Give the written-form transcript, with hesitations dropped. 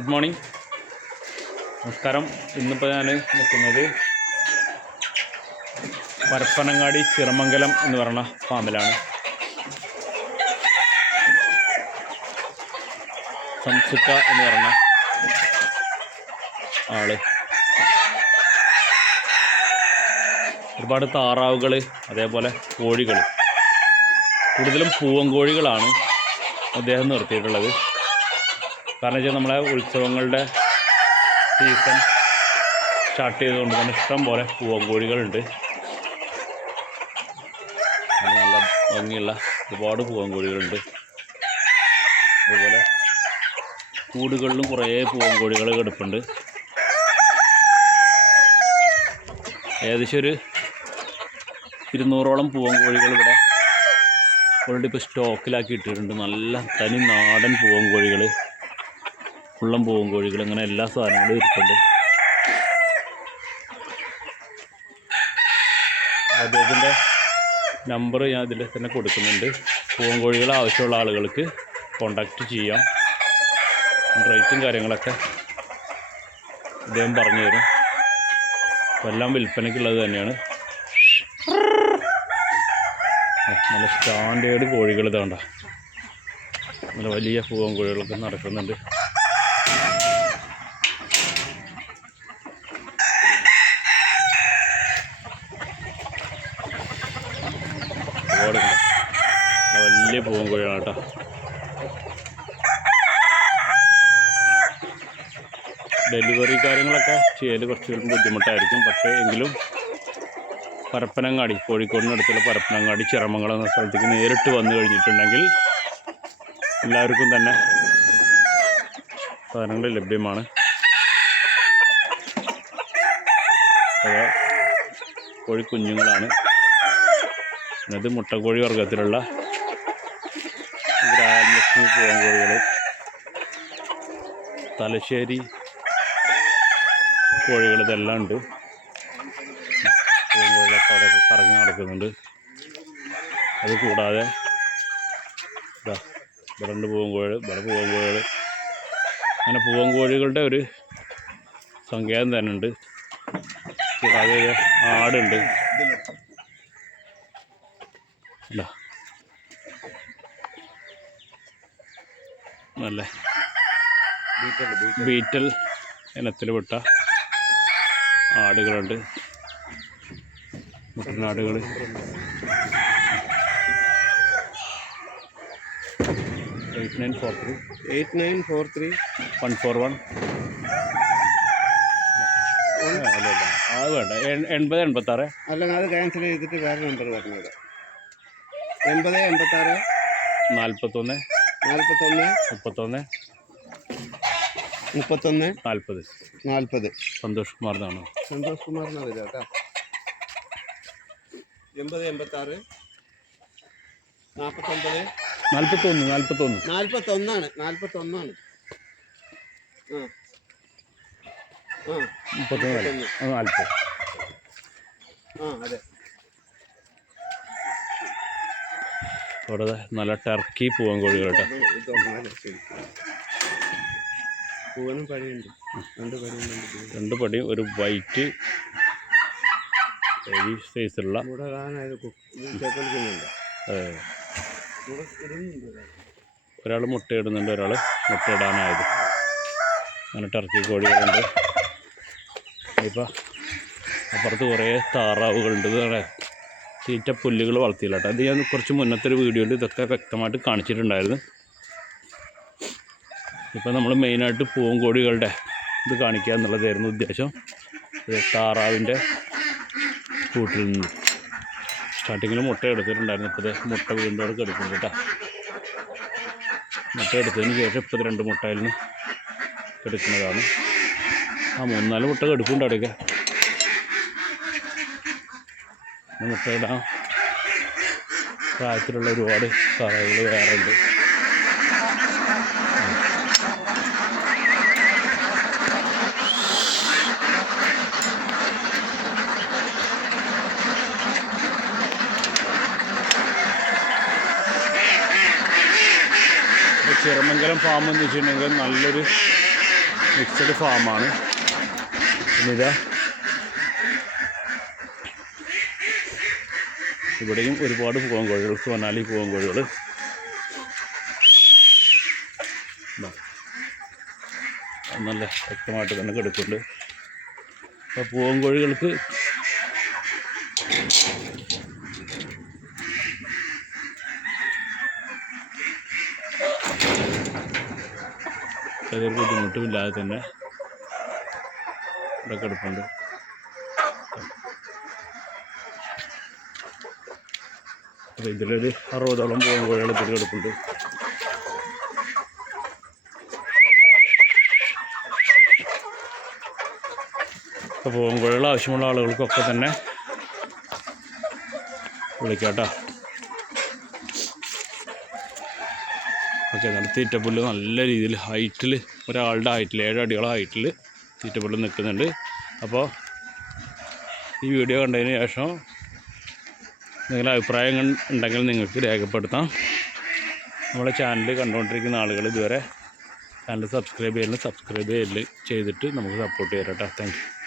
Good morning, നമസ്കാരം. ഇന്നിപ്പോൾ ഞാൻ നിൽക്കുന്നത് പരപ്പനങ്ങാടി ചിറമംഗലം എന്ന് പറയുന്ന ഫാമിലാണ്. സംസുക്ക എന്ന് പറഞ്ഞ ആള് ഒരുപാട് താറാവുകൾ, അതേപോലെ കോഴികൾ, കൂടുതലും പൂവൻ കോഴികളാണ് അദ്ദേഹം നിർത്തിയിട്ടുള്ളത്. കാരണം വെച്ചാൽ നമ്മളെ ഉത്സവങ്ങളുടെ സീസൺ സ്റ്റാർട്ട് ചെയ്തുകൊണ്ട് തന്നെ ഇഷ്ടം പോലെ പൂവൻ കോഴികളുണ്ട്. നല്ല ഭംഗിയുള്ള ഒരുപാട് പൂവൻ കോഴികളുണ്ട്. അതുപോലെ കൂടുകളിലും കുറേ പൂവൻ കോഴികൾ കിടപ്പുണ്ട്. ഏകദേശം ഒരു 200ഓളം പൂവൻ കോഴികൾ ഇവിടെ ഓൾറെഡി ഇപ്പോൾ സ്റ്റോക്കിലാക്കി ഇട്ടിട്ടുണ്ട്. നല്ല തനി നാടൻ പൂവൻ കോഴികൾ, ഉള്ളം പൂവൻ കോഴികൾ, അങ്ങനെ എല്ലാ സാധനങ്ങളും ഇരിപ്പുണ്ട്. അദ്ദേഹത്തിൻ്റെ നമ്പർ ഞാൻ ഇതിൽ തന്നെ കൊടുക്കുന്നുണ്ട്. പൂവൻ കോഴികൾ ആവശ്യമുള്ള ആളുകൾക്ക് കോണ്ടാക്റ്റ് ചെയ്യാം. റേറ്റും കാര്യങ്ങളൊക്കെ അദ്ദേഹം പറഞ്ഞു തരും. എല്ലാം വിൽപ്പനയ്ക്കുള്ളത് തന്നെയാണ്. നല്ല സ്റ്റാൻഡേർഡ് കോഴികൾ ഇതാണ്ട, നല്ല വലിയ പൂവൻ കോഴികളൊക്കെ നടക്കുന്നുണ്ട്. വലിയ പൂവൻ കോഴികളാണ് കേട്ടോ. ഡെലിവറി കാര്യങ്ങളൊക്കെ ചെയ്യൽ കുറച്ച് ബുദ്ധിമുട്ടായിരിക്കും. പക്ഷേ എങ്കിലും പരപ്പനങ്ങാടി, കോഴിക്കോടിനടുത്തുള്ള പരപ്പനങ്ങാടി ചിറമംഗലം എന്ന സ്ഥലത്തേക്ക് നേരിട്ട് വന്നു കഴിഞ്ഞിട്ടുണ്ടെങ്കിൽ എല്ലാവർക്കും തന്നെ സാധനങ്ങൾ ലഭ്യമാണ്. അത് കോഴിക്കുഞ്ഞുങ്ങളാണ്. ഇത് മുട്ടക്കോഴി വർഗത്തിലുള്ള ഗ്രാമലക്ഷ്മി പൂവൻ കോഴികൾ, തലശ്ശേരി കോഴികൾ, ഇതെല്ലാം ഉണ്ട്. പൂവൻ കോഴികളൊക്കെ അവിടെയൊക്കെ കറങ്ങി നടക്കുന്നുണ്ട്. അത് കൂടാതെ ഇവിടെ ഉണ്ട് പൂവൻ കോഴികൾ, ഇവിടെ പൂവൻ കോഴികൾ, അങ്ങനെ പൂവൻ കോഴികളുടെ ഒരു സങ്കേതം തന്നെ ഉണ്ട്. കൂടാതെ ആടുണ്ട്. അല്ല, നല്ല ബീറ്റൽ ഇനത്തിൽ വിട്ട ആടുകളുണ്ട്, മുട്ടനാടുകൾ. 8943 141. അത് വേണ്ട, 8086. അല്ല, അത് ക്യാൻസൽ ചെയ്തിട്ട് വേറെ നമ്പർ പറഞ്ഞത്. 8086 41 31 40. സന്തോഷ് കുമാർ എന്നാണ്. സന്തോഷ് കുമാറിനാണ് വരിക കേട്ടോ. 8086 41 41. അതെ. അവിടെ നല്ല ടർക്കി പൂവൻ കോഴികൾ കേട്ടോ. രണ്ട് പടിയും ഒരു വൈറ്റ് ഹെവി സൈസിലുള്ള. ഒരാൾ മുട്ടയിടുന്നുണ്ട്, ഒരാൾ മുട്ടയിടാനായത്. അങ്ങനെ ടർക്കി കോഴികളുണ്ട്. ഇപ്പം അപ്പുറത്ത് കുറേ താറാവുകളുണ്ട്. തീറ്റ പുല്ലുകൾ വളർത്തിയില്ല കേട്ടോ. അത് ഞാൻ കുറച്ച് മുന്നത്തെ ഒരു വീഡിയോയിൽ ഇതൊക്കെ വ്യക്തമായിട്ട് കാണിച്ചിട്ടുണ്ടായിരുന്നു. ഇപ്പം നമ്മൾ മെയിനായിട്ട് പൂവൻ കോഴികളുടെ ഇത് കാണിക്കുക എന്നുള്ളതായിരുന്നു ഉദ്ദേശം. താറാവിൻ്റെ കൂട്ടിൽ നിന്ന് സ്റ്റാർട്ടിങ്ങിൽ മുട്ട എടുത്തിട്ടുണ്ടായിരുന്നു. ഇപ്പോൾ മുട്ട വീണ്ടും അവിടെ എടുക്കുന്നുണ്ട് കേട്ടോ. മുട്ട എടുത്തതിന് ശേഷം ഇപ്പോൾ 2 മുട്ട അതിൽ നിന്ന് എടുക്കുന്നതാണ്. 3-4 മുട്ട എടുക്കുന്നുണ്ട് അവിടെയൊക്കെ. മുട്ടയിടാൻ പ്രായത്തിലുള്ള ഒരുപാട് താറാവുകൾ വേറെ ഉണ്ട്. ചിറമംഗലം ഫാം എന്ന് വെച്ചിട്ടുണ്ടെങ്കിൽ നല്ലൊരു മിക്സഡ് ഫാമാണ്. പിന്നെ ഇവിടെയും ഒരുപാട് പൂവൻകോഴികൾ, സോനാലി പൂവൻകോഴികൾ. നല്ല വ്യക്തമായിട്ട് തന്നെ കിടക്കുന്നുണ്ട്. അപ്പോൾ പൂവൻകോഴികൾക്ക് ഒരു ബുദ്ധിമുട്ടുമില്ലാതെ തന്നെ ഇവിടെ കിടപ്പുണ്ട്. അപ്പോൾ ഇതിലൊരു 60ഓളം പൂവൻകോഴികൾ ഇതിൽ കിടപ്പുണ്ട്. അപ്പോൾ പൂവൻകോഴികൾ ആവശ്യമുള്ള ആളുകൾക്കൊക്കെ തന്നെ വിളിക്കാം കേട്ടോ. ഓക്കെ, നല്ല തീറ്റപ്പുല്ല് നല്ല രീതിയിൽ ഹൈറ്റിൽ, ഒരാളുടെ ഹൈറ്റിൽ 7 അടിയോളം ഹൈറ്റിൽ തീറ്റപ്പുല്ല് നിൽക്കുന്നുണ്ട്. അപ്പോൾ ഈ വീഡിയോ കണ്ടതിന് ശേഷം നിങ്ങളുടെ അഭിപ്രായങ്ങൾ ഉണ്ടെങ്കിൽ നിങ്ങൾക്ക് രേഖപ്പെടുത്താം. നമ്മുടെ ചാനൽ കണ്ടുകൊണ്ടിരിക്കുന്ന ആളുകൾ ഇതുവരെ ചാനൽ സബ്സ്ക്രൈബ് ചെയ്തിട്ട് നമുക്ക് സപ്പോർട്ട് ചെയ്യാം കേട്ടോ. Thank you.